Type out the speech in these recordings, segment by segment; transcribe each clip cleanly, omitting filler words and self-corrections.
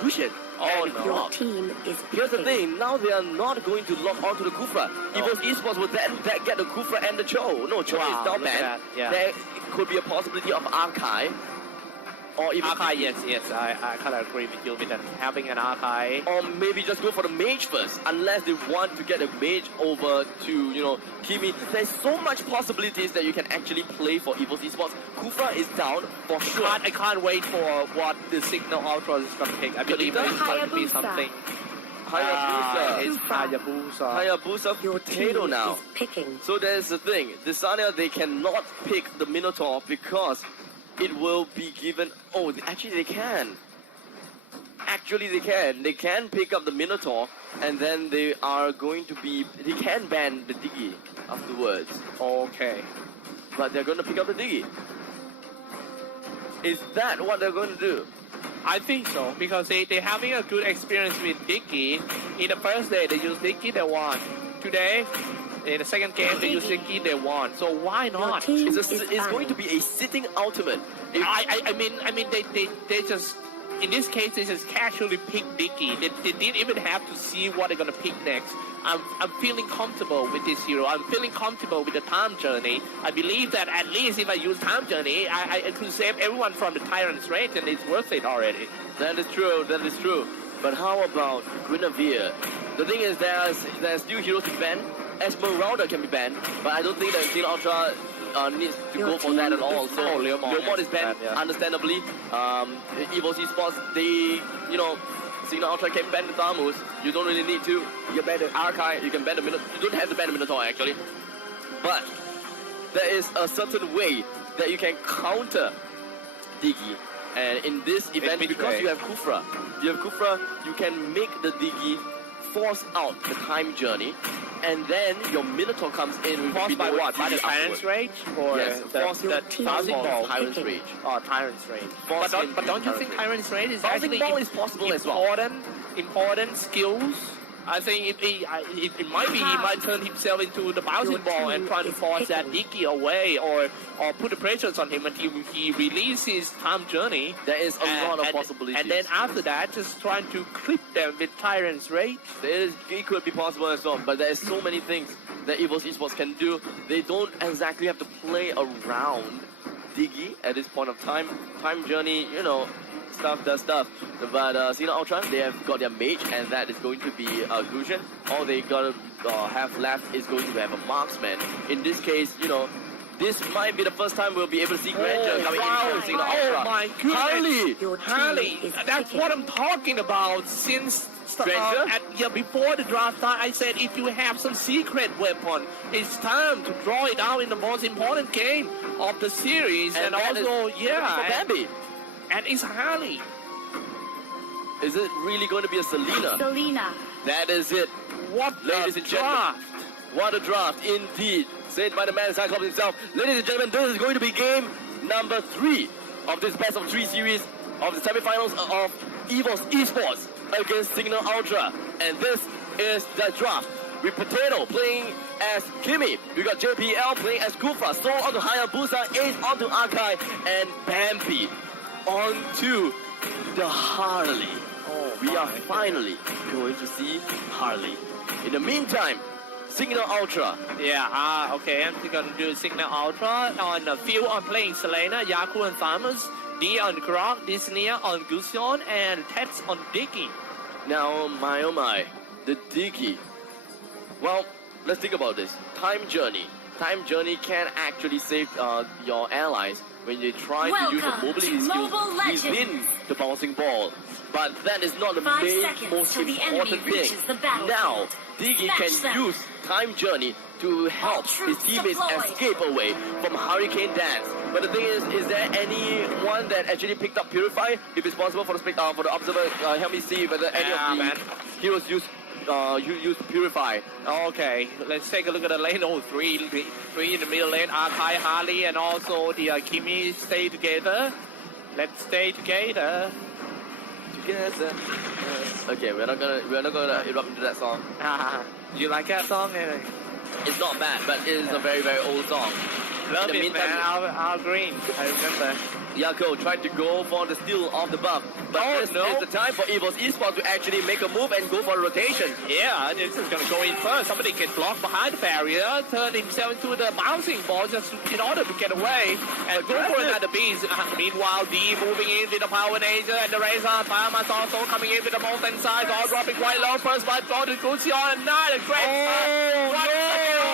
Cushion. Oh, And no. Your team is Here's the picking. thing, now they are not going to lock onto the Kufra. Evos Esports will then get the Kufra and the Cho. No, Cho Wow, is now look at banned. that, yeah. There could be a possibility of Archive. Or even Archive, yes, I kind of agree with you with that. Having an archive. Or maybe just go for the mage first, unless they want to get a mage over to, Kimi. There's so much possibilities that you can actually play for Evos Esports. Kufra is down for sure. I can't wait for what the Cignal Ultra is going to pick. I believe it's going to be Hayabusa. something. Hayabusa. It's Hayabusa. Hayabusa Your potato team now. is picking. So there's the thing. Desania, they cannot pick the Minotaur because it will be given... Oh, actually they can. Actually they can. They can pick up the Minotaur and then they are going to be... They can ban the Diggy afterwards. Okay. But they're going to pick up the Diggy. Is that what they're going to do? I think so, because they're having a good experience with Dicky. In the first day, they used Dicky, they won. Today, in the second game, they used Dicky, they won. So why not? team It's going to be a sitting ultimate. If- I mean, they just, in this case, they just casually picked Dicky. They didn't even have to see what they're gonna pick next. I'm feeling comfortable with this hero. I'm feeling comfortable with the time journey. I believe that at least if I use time journey, I could save everyone from the Tyrant's Rage, and it's worth it already. That is true, that is true. But how about Guinevere? The thing is, there's still heroes to ban. Esmeralda can be banned, but I don't think that Cignal Ultra needs to Your go for that at team all. is So banned. Leomord is banned, Yeah. understandably. Evos Esports, they, Cignal Ultra can ban the Thamus. You don't really need to. You can ban the Archive, you can ban the Minotaur. You don't have to ban the Minotaur actually. But there is a certain way that you can counter Diggy. And in this event, which because way? you have Kufra, you can make the Diggy force out the time journey, and then your Minotaur comes in with Forced by Bidor what? By the Diggy Tyrant's upward. Rage? Or Yes, forced the the Bouncing Ball? Tyrant's Rage. Oh, Tyrant's Rage. Forced But don't you into think Tyrant's Tyrant's Rage is Bouncing actually Ball is possible as well. important skills? I think it might be he might turn himself into the bouncing Your ball and team try to is force that picking. Dicky away or put the pressures on him until he releases time journey. There is a lot of And- possibilities. And then after that, just trying to clip them with Tyrant's Rage. It could be possible as well, but there is so many things that Evos Esports can do. They don't exactly have to play around Diggy at this point of time. Time journey, stuff does stuff. But Cignal Ultra, they have got their mage, and that is going to be Gusion. All they gotta have left is going to have a marksman. In this case, this might be the first time we'll be able to see Granger coming in from Cignal Ultra. Oh my goodness! Harley! Your team Harley, is that's picking. what I'm talking about since Stranger? before the draft start. I said if you have some secret weapon, it's time to draw it out in the most important game of the series. And that is also, for yeah, Bambi. and it's Harley. Is it really going to be a Selena? Selena. That is it. What Ladies a and gentlemen. draft! What a draft indeed. Said by the man Cyclops himself. Ladies and gentlemen, this is going to be game number 3 of this best of 3 series of the semifinals of Evos Esports against Cignal Ultra. And this is the draft. With Potato playing as Kimi. We got JPL playing as Kufra. Soul onto Hayabusa, Ace onto Archive, and Bambi onto the Harley. Oh, We are my. finally going to see Harley. In the meantime, Cignal Ultra. Yeah, okay, I'm gonna do Cignal Ultra. On the field, I'm playing Selena, Yaku, and Thamus. D on Grok, Disney on Gusion, and Tex on Dicky. Now, oh my, the Diggy. Well, let's think about this. Time Journey. Time Journey can actually save your allies when they try to use a Welcome mobility to skill Mobile Legends. within the bouncing ball. But that is not the 5 main, seconds most till the enemy important thing. reaches the battlefield. Now, Diggy Smash can them. use Time Journey to help his troops teammates deployed. escape away from Hurricane Dance. But the thing is there anyone that actually picked up Purify? If it's possible for the observer, help me see whether any Yeah, of the man. heroes use Purify. Okay, let's take a look at the lane. Oh, three in the middle lane. Arkai, Harley, and also the Kimi stay together. Let's stay together. Together. Okay, we're not gonna erupt into that song. You like that song? It's not bad, but it is a very, very old song. Love In the it, meantime, man. Our green. I remember. Yako tried to go for the steal of the buff, but this is the time for Evos Esports to actually make a move and go for a rotation. Yeah, this is going to go in first. Somebody get blocked behind the barrier, turn himself into the bouncing ball just in order to get away and go for another beast. Meanwhile, D moving in with the Power Nature and the Razor. Fireman's also coming in with the Molten Size, all dropping quite low. First blood go to Gusion. Another great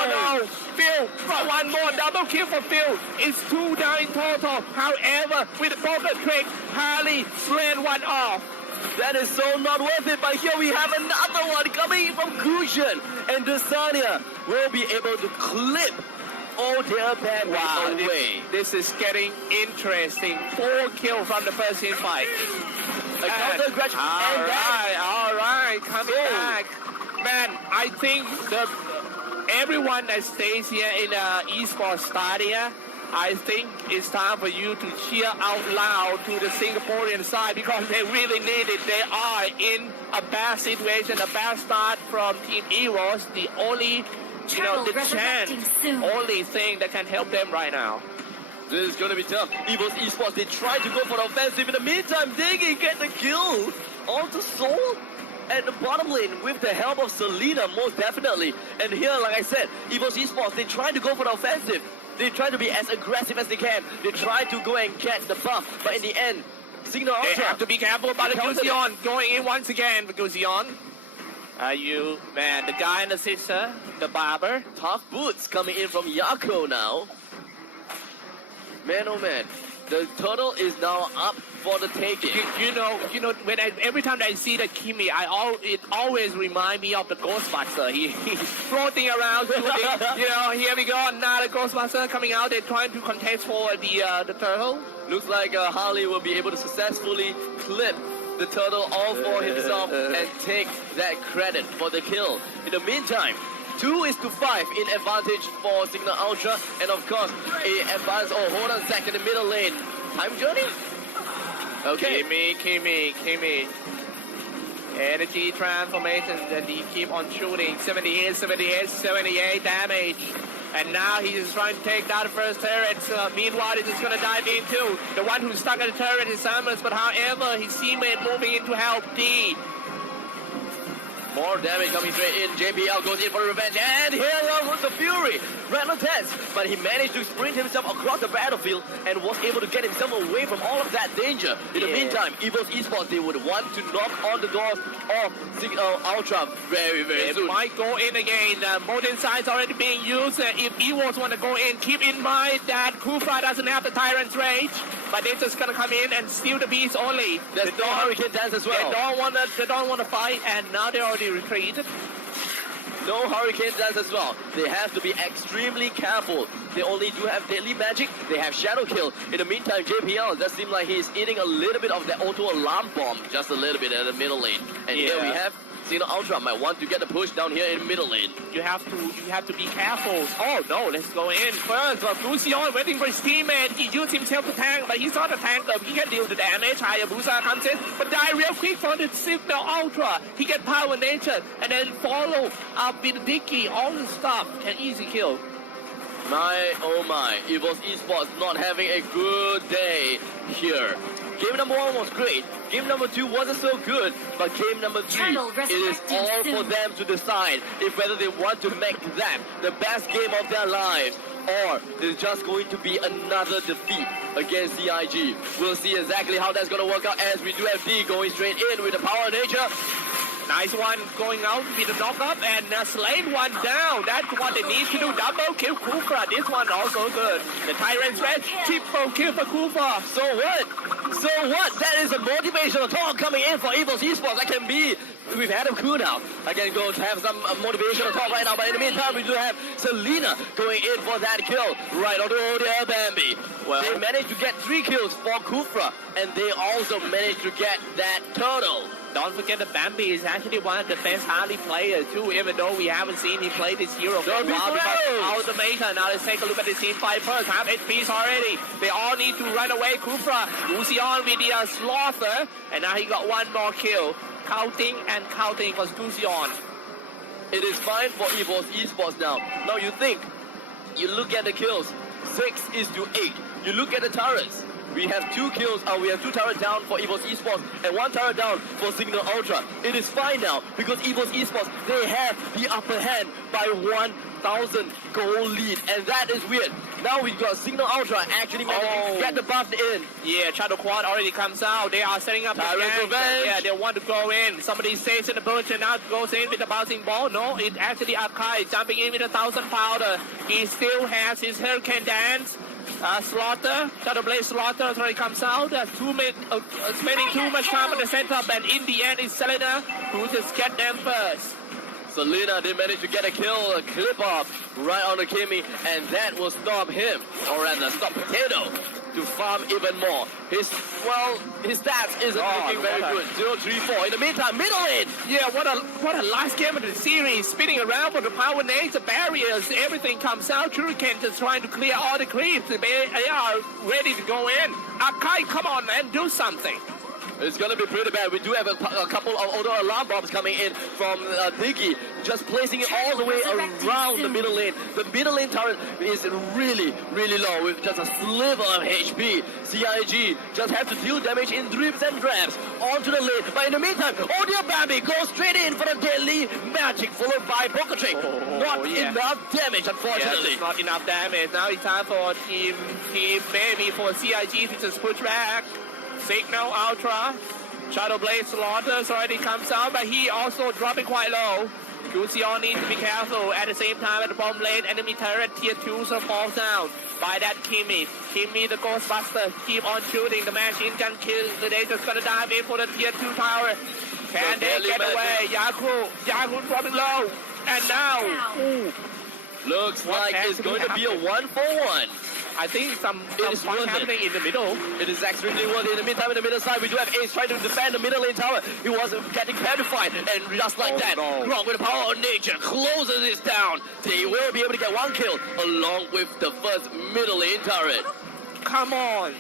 no! Phil, got one more double kill for Phil. It's 2 down in total. However, with the broken trick, Harley slayed one off. That is so not worth it, but here we have another one coming from Gusion, and Desania will be able to clip all their bad away. This is getting interesting. 4 kills from the first team fight. A counter crash. All right, coming back. Man, I think everyone that stays here in Esports Stadia, I think it's time for you to cheer out loud to the Singaporean side because they really need it. They are in a bad situation, a bad start from Team Evos. The only, only thing that can help them right now. This is going to be tough. Evos Esports, they try to go for the offensive. In the meantime, Diggy get the kill onto Soul at the bottom lane with the help of Selena, most definitely. And here, like I said, Evos Esports, they try to go for the offensive. They try to be as aggressive as they can. They try to go and get the buff, but in the end, Cignal they have to be careful about the Gusion going in once again for Gusion. Man, the guy and the sister, the barber. Tough boots coming in from Yako now. Man, oh man. The turtle is now up for the taking. You know, when every time I see the Kimi, it always reminds me of the Ghostbuster. He's floating around, here we go, another Ghostbuster coming out. They're trying to contest for the turtle. Looks like Harley will be able to successfully clip the turtle all for himself and take that credit for the kill. In the meantime, 2-5 in advantage for Cignal Ultra, and of course, hold on a second, the middle lane. Time journey? Okay. Kimi. Energy transformation, and he keep on shooting. 78 damage. And now he's trying to take down the first turret. Meanwhile, he's just going to dive into the one who's stuck at the turret is Samus, but however, his teammate moving in to help D. More damage coming straight in. JPL goes in for revenge, and here was the Fury. Rattle test, but he managed to sprint himself across the battlefield and was able to get himself away from all of that danger. In the meantime, Evos Esports, they would want to knock on the doors of Cignal Ultra very, very soon. It might go in again. Molten Size already being used. If Evos want to go in, keep in mind that Kufra doesn't have the Tyrant's Rage, but they're just going to come in and steal the beast only. There's no Hurricane Dance as well. They don't want to fight, and now they already retreated. No Hurricane Dance as well. They have to be extremely careful. They only do have Deadly Magic. They have Shadow Kill. In the meantime, JPL does seem like he's eating a little bit of the auto alarm bomb, just a little bit at the middle lane. And here we have Cignal Ultra might want to get the push down here in middle lane. You have to be careful. Oh no, let's go in first. But Gusion waiting for his teammate. He used himself to tank, but he's not a tanker. He can deal the damage. Hayabusa comes in, but die real quick for the Cignal Ultra. He get Power Nature and then follow up with Dicky. All the stuff can easy kill. My, oh my, Evos Esports not having a good day here. Game number 1 was great. Game number 2 wasn't so good, but game number 3, it is all for them to decide if whether they want to make that the best game of their lives, or it's just going to be another defeat against CIG. We'll see exactly how that's going to work out as we do have D going straight in with the Power Nature. Nice one going out with the knock-up and slayed one down. That's what they need to do. Double kill Kufra. This one also good. The Tyrant's Red, triple kill for Kufra. So what? That is a motivational talk coming in for Evos Esports. That can be, we've had a cooldown. I can go to have some motivational talk right now, but in the meantime, we do have Selena going in for that kill. Right on the Bambi. Well, they managed to get 3 kills for Kufra, and they also managed to get that turtle. Don't forget that Bambi is actually one of the best Harley players too, even though we haven't seen him play this hero for a while because Ultimate. Now let's take a look at the team fight first. Half HPs already. They all need to run away. Kufra, Gusion with the Slaughter, and now he got one more kill. Counting for Gusion. It is fine for Evos Esports now. Now you look at the kills. 6-8. You look at the turrets. We have 2 kills, we have 2 turrets down for Evos Esports and 1 turret down for Cignal Ultra. It is fine now because Evos Esports, they have the upper hand by 1,000 goal lead, and that is weird. Now we've got Cignal Ultra actually managing to get the buff in. Yeah, Shadow Quad already comes out. They are setting up the Tyrant's gank. revenge. Yeah, they want to go in. Somebody stays in the bush and now goes in with the bouncing ball. No, it's actually Akai jumping in with 1,000 powder. He still has his Hurricane Dance. Slaughter, Shadowblade Slaughter already comes out. Spending too much time on the center, but in the end, it's Selena who just get them first. Selena did manage to get a kill, a clip off right on the Kimmy, and that will stop him, or rather stop Potato, to farm even more. His stats isn't looking very good. 0-3-4. In the meantime, middle lane. Yeah, what a last game of the series. Spinning around for the power nades, the barriers, everything comes out. Shuriken just trying to clear all the creeps. They are ready to go in. Akai, come on, man, do something. It's going to be pretty bad. We do have a couple of auto alarm bombs coming in from Diggy, just placing it all the way around the middle lane. The middle lane turret is really, really low with just a sliver of HP. CIG just have to deal damage in drips and drabs onto the lane. But in the meantime, Audio Bambi goes straight in for the deadly magic followed by Poker Trick. Not enough damage, unfortunately. Yeah, not enough damage. Now it's time for team maybe for CIG to just push back. Cignal Ultra, Shadowblade Slaughters already comes out, but he also dropping quite low. Gusion needs to be careful. At the same time, at the bottom lane, enemy turret tier 2 so falls down by that Kimmy. Kimmy, the Ghostbuster, keep on shooting. The machine gun kills. They're just gonna dive in for the tier 2 tower. Can they get away? Yaku dropping low. And now, looks like it's going to be a 1-for-1. I think some fun happening in the middle. It is extremely worth it. In the meantime, in the middle side, we do have Ace trying to defend the middle lane tower. He was getting petrified, and just like that, Gronk with the power of nature closes this down. They will be able to get 1 kill along with the first middle lane turret. Come on.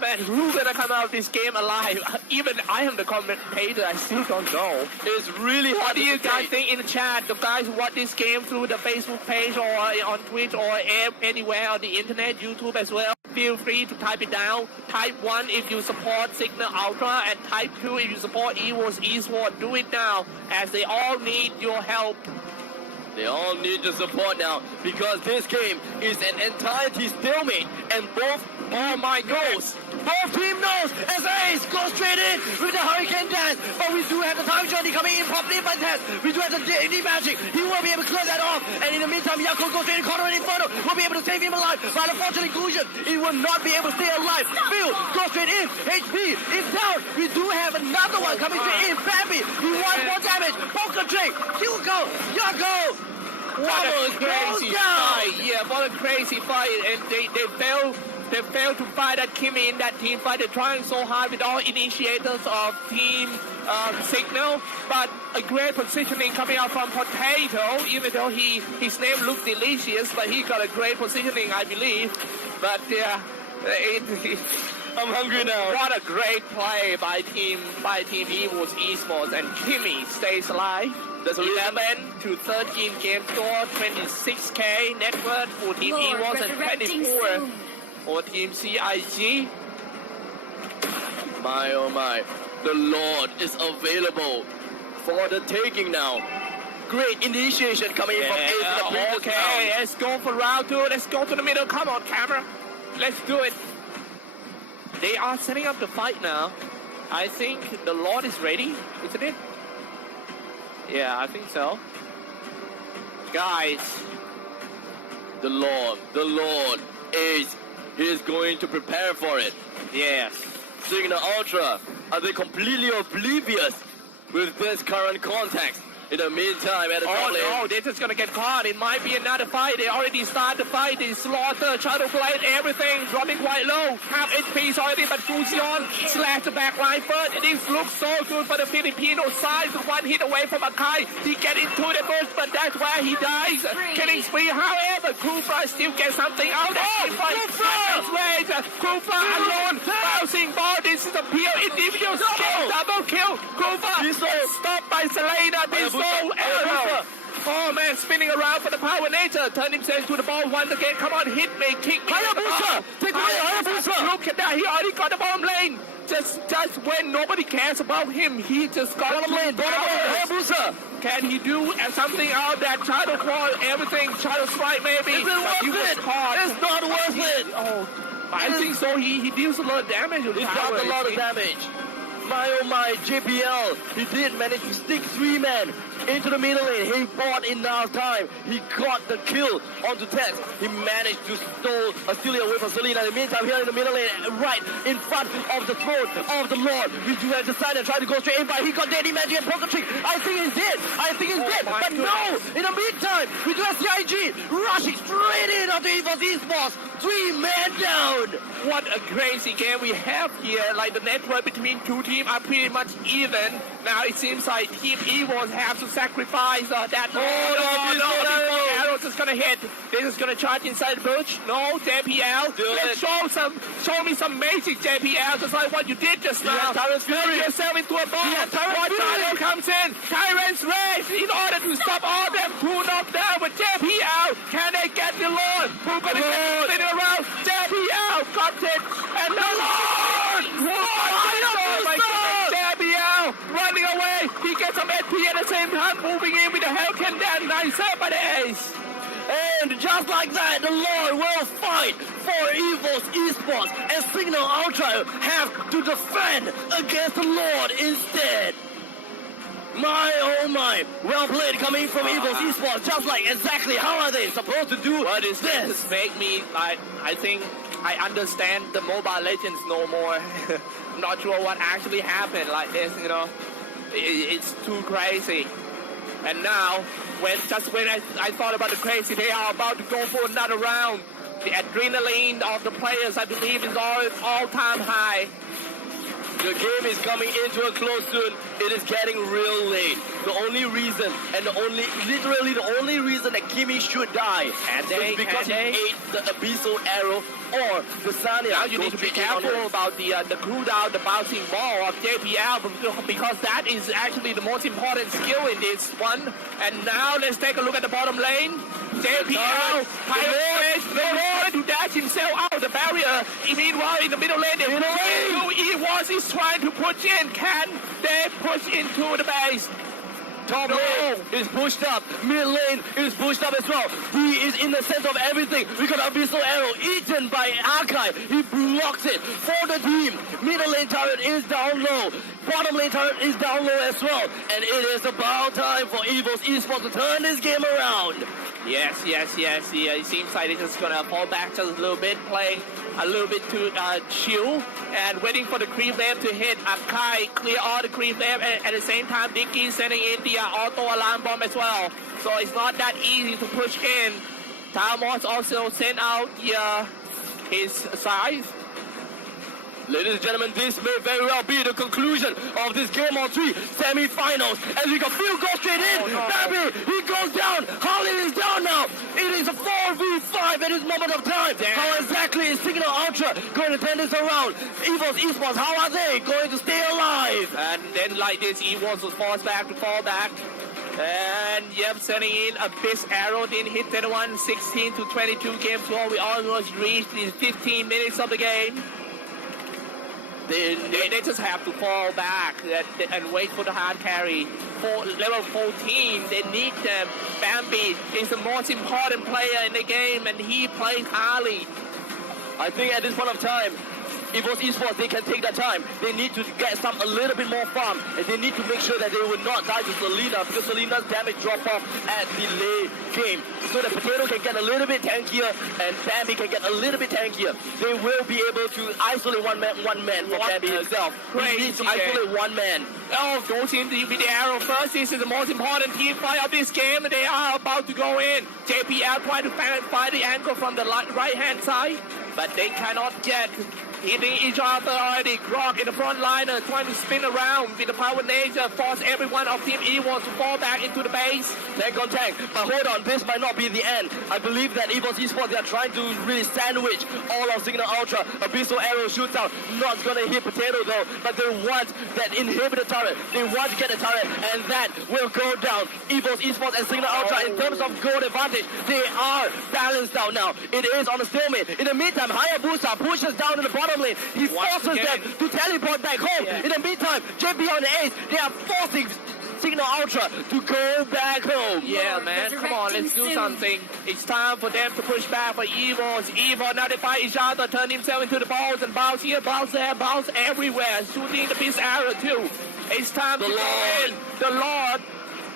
Man, who's gonna come out of this game alive? Even I am the commentator, I still don't know. It's really hard. What do you guys think in the chat? The guys who watch this game through the Facebook page or on Twitch or anywhere on the internet, YouTube as well. Feel free to type it down. Type 1 if you support Cignal Ultra and type 2 if you support Evos Esports. Do it now as they all need your help. They all need the support now because this game is an entirety stalemate and both team knows as Ace goes straight in with the Hurricane Dance, but we do have the time journey coming in properly by Test. We do have the Daily Magic. He will be able to clear that off, and in the meantime, Yako goes straight in corner and Inferno will be able to save him alive, but unfortunately, Gusion, he will not be able to stay alive. Phil goes straight in. HP is down. We do have another one coming straight in. Bambi, he wants more damage. Poker Trick, Hugo, Yako. What a crazy fight! Yeah, what a crazy fight, and they fail. They failed to fight that Kimmy in that team fight. They're trying so hard with all initiators of team Cignal, but a great positioning coming out from Potato, even though his name looks delicious, but he got a great positioning, I believe. But yeah, I'm hungry now. What a great play by team Evos Esports, and Kimmy stays alive. There's 11 to 13 game score, 26k net worth for team Evos and 24 for team CIG. My oh my, the Lord is available for the taking now. Great initiation coming in from Ace in the previous round. Let's go for round 2. Let's go to the middle. Come on, camera. Let's do it. They are setting up the fight now. I think the Lord is ready, isn't it? Yeah, I think so. Guys, the Lord is going to prepare for it. Yes. Cignal Ultra, are they completely oblivious with this current context? In the meantime, at the top lane. No, they're just gonna get caught. It might be another fight. They already started the fight. They slaughter, Shadowblade, everything, dropping quite low. Half HP's already, but Gusion slash the back line first. This looks so good for the Filipino side. 1 hit away from Akai. He get into the bush, but that's where he dies. Killing spree. However, Kufa still gets something out of it. Kufa alone. Bouncing ball. This is a pure individual skill. Double kill. Kufa stopped by Selena. This Oh man, spinning around for the Power Nature. Turn himself into the ball once again. Come on, hit me, kick me. Hayabusa! Take away Hayabusa! Look at that, he already got the bottom lane. Just when nobody cares about him, he just got Bottom lane, Hayabusa! Can he do something out of that shadow fall, everything, shadow strike maybe? Is it worth it? It's not worth it! Oh, I think so. He deals a lot of damage. He does a lot of damage. My oh my, JPL, he did manage to stick 3 men into the middle lane. He bought enough time. He got the kill onto Tex. He managed to steal it away from Selena. In the meantime, here in the middle lane, right in front of the throne of the Lord, we do have decided to try to go straight in, but he got Daddy Magic and Poker Trick. I think he's dead. But goodness. no! In the meantime, we do have CIG rushing straight in onto Evos Esports. 3 men down. What a crazy game we have here. Like the network between two teams are pretty much even. Now it seems like Team Evos have to sacrifice that. No, arrows is gonna hit. This is gonna charge inside the bush. No, JPL. Let's show me some magic, JPL. Just like what you did just now. Turn yourself into a ball. What comes in? Tyrant's Rage in order to stop all them 2 knocked down with JPL. Can they get the Lord? Who's gonna get spinning around? JPL got it. And the Lord! Oh my God! JPL running away. He gets some SP at the same time, moving in with the Hellcat down. Nice up by the ace. And just like that, the Lord will fight for Evos Esports, and Cignal Ultra have to defend against the Lord instead. My oh my, well played coming from Evos Esports, just like exactly how are they supposed to do what is this? Make me like, I think I understand the Mobile Legends no more. I'm not sure what actually happened like this, you know. It's too crazy. And now, when I thought about the crazy, they are about to go for another round. The adrenaline of the players, I believe, is all-time high. The game is coming into a close soon. It is getting real late. The only reason, literally the only reason that Kimi should die is because he ate the Abyssal Arrow or the Sanya. Now you need to be careful about the cooldown, the bouncing ball of JPL, because that is actually the most important skill in this one. And now let's take a look at the bottom lane. JPL, Lord to dash himself out of the barrier. Meanwhile, in the middle lane, Evos is trying to push in. Can they push into the base? Top lane is pushed up. Mid lane is pushed up as well. He is in the center of everything. We got Abyssal Arrow eaten by Arkai. He blocks it for the team. Middle lane turret is down low. Bottom lane turret is down low as well. And it is about time for Evos Esports to turn this game around. Yes. It seems like they're just gonna fall back just a little bit, playing a little bit too chill and waiting for the creep wave to hit. Akai clear all the creep wave, and at the same time, Dicky sending in the auto alarm bomb as well. So it's not that easy to push in. Talmos also sent out his scythe. Ladies and gentlemen, this may very well be the conclusion of this game on 3 semi-finals. As we can feel go straight in. Baby, he goes down. Harley is down now. It is a 4v5 at this moment of time. Damn. How exactly is Cignal Ultra going to turn this around? Evos Esports, how are they going to stay alive? And then like this, Evos was forced back to fall back. And yep, sending in Abyss Arrow, didn't hit that one. 16 to 22 game score. We almost reached the 15 minutes of the game. They just have to fall back and wait for the hard carry. For level 14, they need them. Bambi is the most important player in the game, and he plays Harley. I think at this point of time, Evos Esports, they can take that time. They need to get a little bit more farm, and they need to make sure that they will not die to Selena, because Selena's damage drop off at the late game. So that Potato can get a little bit tankier, and Bambi can get a little bit tankier. They will be able to isolate one man for Bambi himself. He needs to isolate one man. Oh, goes in with the arrow first. This is the most important team fight of this game. They are about to go in. JPL trying to find the angle from the right-hand side, but they cannot get hitting each other already. Grog in the front liner trying to spin around with the power nature, force everyone of Team Evos to fall back into the base. Tank on tank, but hold on, this might not be the end. I believe that Evos Esports, they are trying to really sandwich all of Cignal Ultra. Abyssal Arrow shoots out, not gonna hit Potato though, but they want that inhibitor turret. They want to get the turret, and that will go down. Evos Esports and Cignal Ultra, in terms of gold advantage, they are balanced out now. It is on a stalemate. In the meantime, Hayabusa pushes down in the bottom lane. He forces them to teleport back home. In the meantime, JP on the ace, they are forcing Cignal Ultra to go back home. Yeah, man, come on, let's do something. It's time for them to push back for Evos. Evos now they fight each other, turn himself into the balls and bounce here, bounce there, bounce everywhere, shooting the beast arrow too. It's time to go in. The Lord.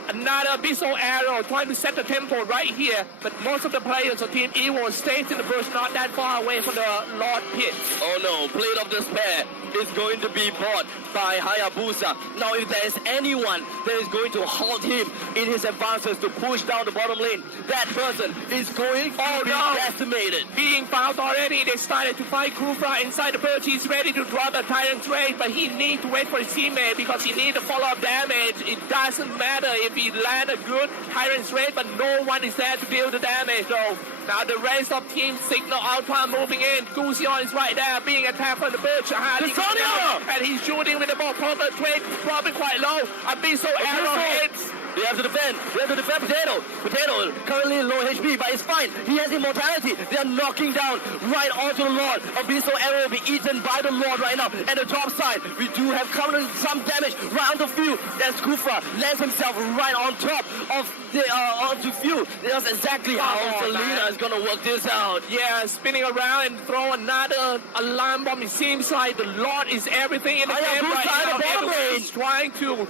Another abyssal arrow trying to set the tempo right here, but most of the players of Team Evo stays in the bush, not that far away from the Lord Pit. Oh no, Blade of Despair is going to be bought by Hayabusa. Now if there is anyone that is going to halt him in his advances to push down the bottom lane, that person is going to be decimated. Being found already, they started to fight Kufra inside the bush. He's ready to drop the Tyrant's Raid, but he needs to wait for his teammate because he needs to follow-up damage. It doesn't matter if he land a good Tyrant's Raid, but no one is there to deal the damage though. Now the rest of Team Cignal Ultra moving in. Gusion is right there being attacked from the bush. And he's shooting with the ball. Proper trade, probably quite low. Abyssal arrow hits. They have to defend. They have to defend Potato. Potato currently low HP, but it's fine. He has immortality. They are knocking down right onto the Lord. Abyssal arrow will be eaten by the Lord right now. And the top side, we do have countered some damage right on the field. As Kufra lands himself right on top of the onto field. That's exactly how Selena is gonna work this out. Yeah, spinning around and throw another alarm bomb. It seems like the Lord is everything in the game right now. He's trying to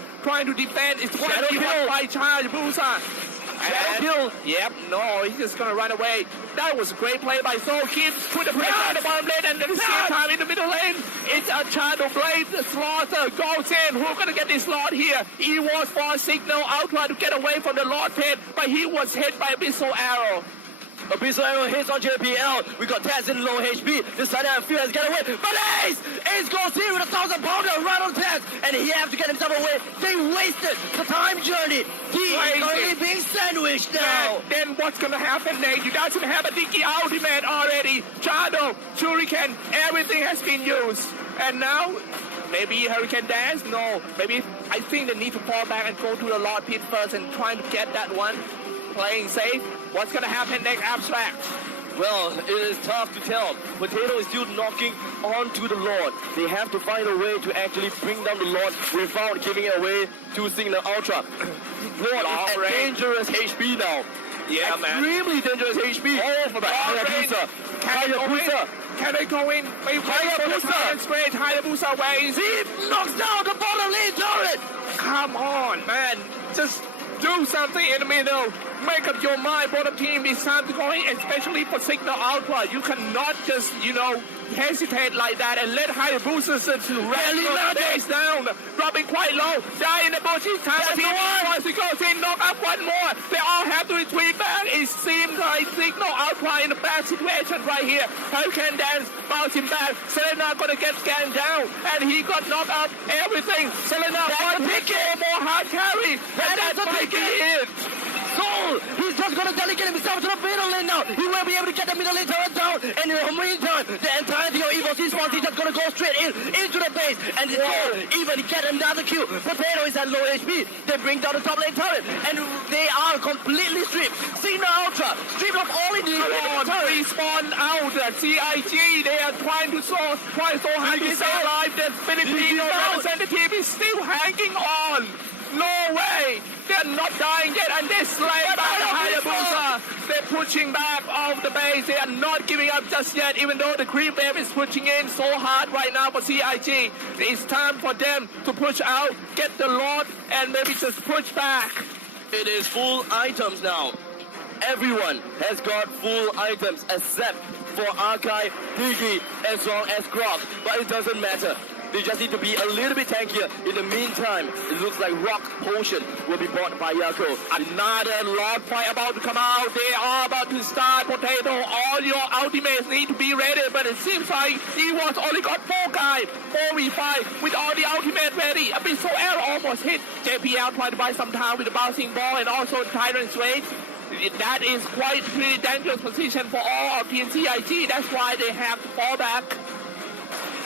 defend. It's trying to defend by Hayabusa. Kill. Yep, no, he's just gonna run away. That was a great play by Soul Kid. Put the pressure on the bottom lane, and at the same time in the middle lane, it's a Shadow Blade. The Slaughter goes in. Who's gonna get this Lord here? He was for Cignal Ultra to get away from the Lord Pit, but he was hit by Abyssal Arrow. Abyssal arrow hits on JPL. We got Taz in low HP. This side and Fear has got away. But Ace goes in with a 1,000-pounder right on Taz. And he has to get himself away. They wasted the time journey. He is only being sandwiched now. Then what's gonna happen next? He doesn't have a Dicky ultimate already. Shadow, Shuriken, everything has been used. And now, maybe Hurricane Dance? No. Maybe I think they need to fall back and go to the Lord Pit first and trying to get that one. Playing safe. What's gonna happen next, Abstract? Well, it is tough to tell. Potato is still knocking onto the Lord. They have to find a way to actually bring down the Lord without giving it away to Cignal Ultra. Lord is at dangerous HP now. Yeah, man. Extremely dangerous HP. All for the Hayabusa. Can they go in? Hayabusa ways. He knocks down the bottom lane turret. Come on, man. Just do something in the middle. Make up your mind, bottom team. It's time to go in, especially for Cignal Ultra. You cannot just, hesitate like that and let Hayabusa rally the base down. Dropping quite low. Die in the bush. It's time for team. Once he goes in, knock up one more. They all have to retreat back. It seems like Cignal Ultra in a bad situation right here. Hurricane Dance bouncing back. Selena gonna get scanned down. And he got knocked up everything. Selena one more hard carry. And that's a big hit. Soul, he's just gonna delegate himself to the middle lane now. He will be able to get the middle lane turret down. And in the meantime, the entirety of Evos Esports is just gonna go straight into the base. And even get another kill. Potato is at low HP. They bring down the top lane turret. And they are completely stripped. Cignal Ultra, stripped of all in the respawn out. CIG, they are trying so hard to stay alive. The Filipino representative is still hanging on. No way! They're not dying yet, and they're slaying by the Hayabusa. They're pushing back off the base. They are not giving up just yet, even though the creep wave is pushing in so hard right now for CIG. It's time for them to push out, get the Lord, and maybe just push back. It is full items now. Everyone has got full items except for Archive, Piggy, as well as Grog. But it doesn't matter. They just need to be a little bit tankier. In the meantime, it looks like Rock Potion will be bought by Yako. Another Lord fight about to come out. They are about to start. Potato, all your ultimates need to be ready. But it seems like Evos only got 4 guys. 4v5 with all the ultimates ready. Abyssal Arrow almost hit. JPL trying to buy some time with the bouncing ball and also Tyrant's Rage. That is quite pretty dangerous position for all of TNCIG. That's why they have to fall back.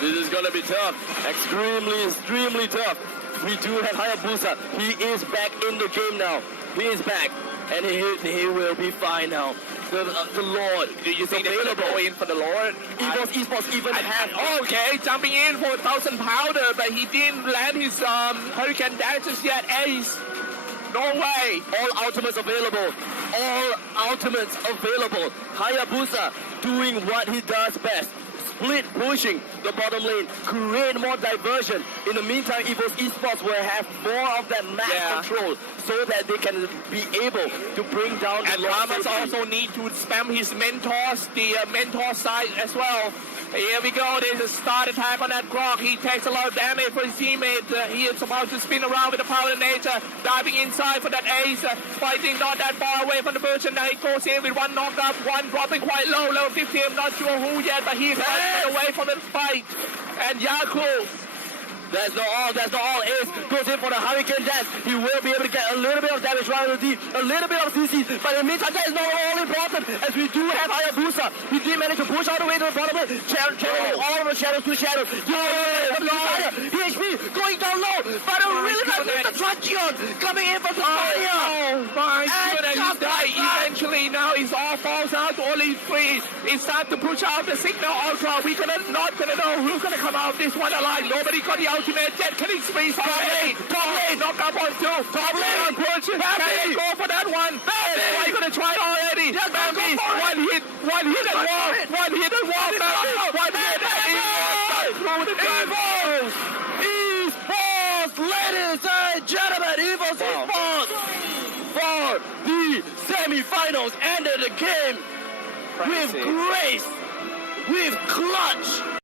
This is gonna be tough. Extremely tough. We do have Hayabusa. He is back in the game now. He is back. And he will be fine now. The Lord. Do you think they're going to go in for the Lord? Evos Esports even have... Okay, jumping in for 1,000 powder, but he didn't land his Hurricane Dashes yet. Ace. No way. All ultimates available. All ultimates available. Hayabusa doing what he does best. Split pushing the bottom lane, create more diversion. In the meantime, Evos Esports will have more of that map control so that they can be able to bring down the Lamas also need to spam his mentors, the mentor side as well. Here we go, there's a start attack on that Grok. He takes a lot of damage for his teammate. He is supposed to spin around with the power of nature. Diving inside for that ace. Fighting not that far away from the version. Now he goes in with one knockup, one dropping quite low, level 50. I'm not sure who yet, but he's away from the fight. And Yaku. That's not all. Ace goes in for the Hurricane Dash. He will be able to get a little bit of damage right on the D, a little bit of CC. But in the meantime, that is not all important, as we do have Hayabusa. He did manage to push all the way to the bottom lane, channeling all of the shadows to shadows. PHP going down low, but a really nice the Truncheon coming in from the Oh my goodness, he died eventually. Now it's all falls out to only 3. It's time to push out the Cignal Ultra. We not gonna know who's gonna come out this one alive. Nobody got the ultimate yet. Killing spree. Top lane, knock up on 2. Top lane, push. Can go for that one? Why you gonna try already? Bambi, one hit and walk. One hit and walk. One hit and through the Evos Esports, ladies and gentlemen, Evos Esports for the semi-finals ended the game with grace, with clutch.